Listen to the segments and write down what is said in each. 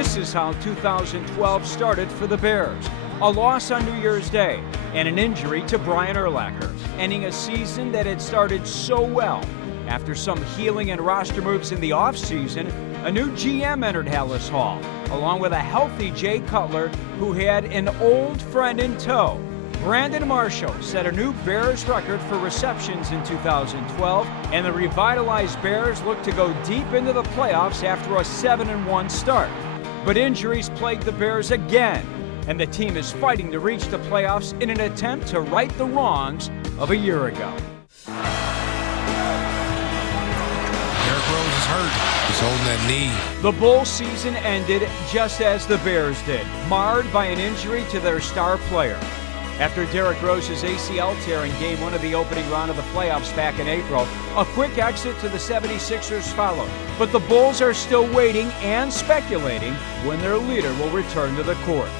This is how 2012 started for the Bears. A loss on New Year's Day and an injury to Brian Urlacher, ending a season that had started so well. After some healing and roster moves in the offseason, a new GM entered Hallis Hall, along with a healthy Jay Cutler who had an old friend in tow. Brandon Marshall set a new Bears record for receptions in 2012, and the revitalized Bears look to go deep into the playoffs after a 7-1 start. But injuries plagued the Bears again, and the team is fighting to reach the playoffs in an attempt to right the wrongs of a year ago. Rose is hurt. He's holding that knee. The Bulls season ended just as the Bears did, marred by an injury to their star player. After Derrick Rose's ACL tear in Game 1 of the opening round of the playoffs back in April, a quick exit to the 76ers followed. But the Bulls are still waiting and speculating when their leader will return to the court.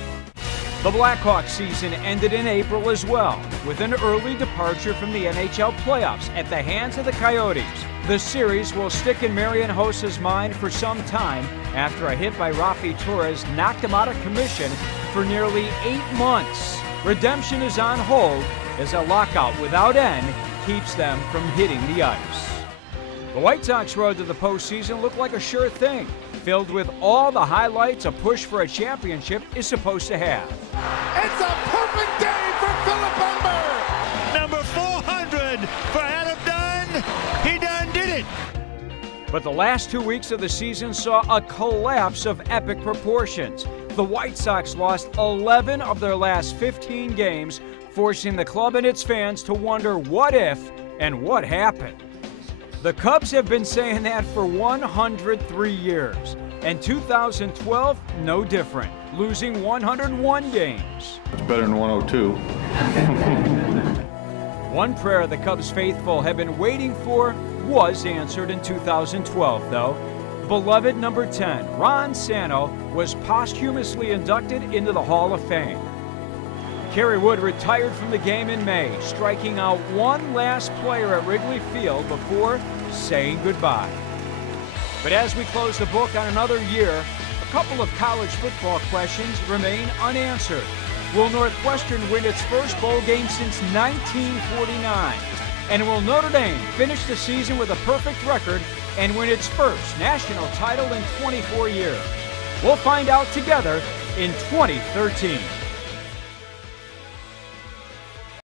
The Blackhawks season ended in April as well, with an early departure from the NHL playoffs at the hands of the Coyotes. The series will stick in Marian Hossa's mind for some time after a hit by Rafi Torres knocked him out of commission for nearly 8 months. Redemption is on hold as a lockout without end keeps them from hitting the ice. The White Sox road to the postseason looked like a sure thing, filled with all the highlights a push for a championship is supposed to have. It's a perfect day for Philip Humber! Number 400 for Adam Dunn. He done did it. But the last 2 weeks of the season saw a collapse of epic proportions. The White Sox lost 11 of their last 15 games, forcing the club and its fans to wonder what if and what happened. The Cubs have been saying that for 103 years, and 2012 no different, losing 101 games. It's better than 102. One prayer the Cubs faithful have been waiting for was answered in 2012, though. Beloved number 10, Ron Santo, was posthumously inducted into the Hall of Fame. Kerry Wood retired from the game in May, striking out one last player at Wrigley Field before saying goodbye. But as we close the book on another year, a couple of college football questions remain unanswered. Will Northwestern win its first bowl game since 1949? And will Notre Dame finish the season with a perfect record and win its first national title in 24 years? We'll find out together in 2013.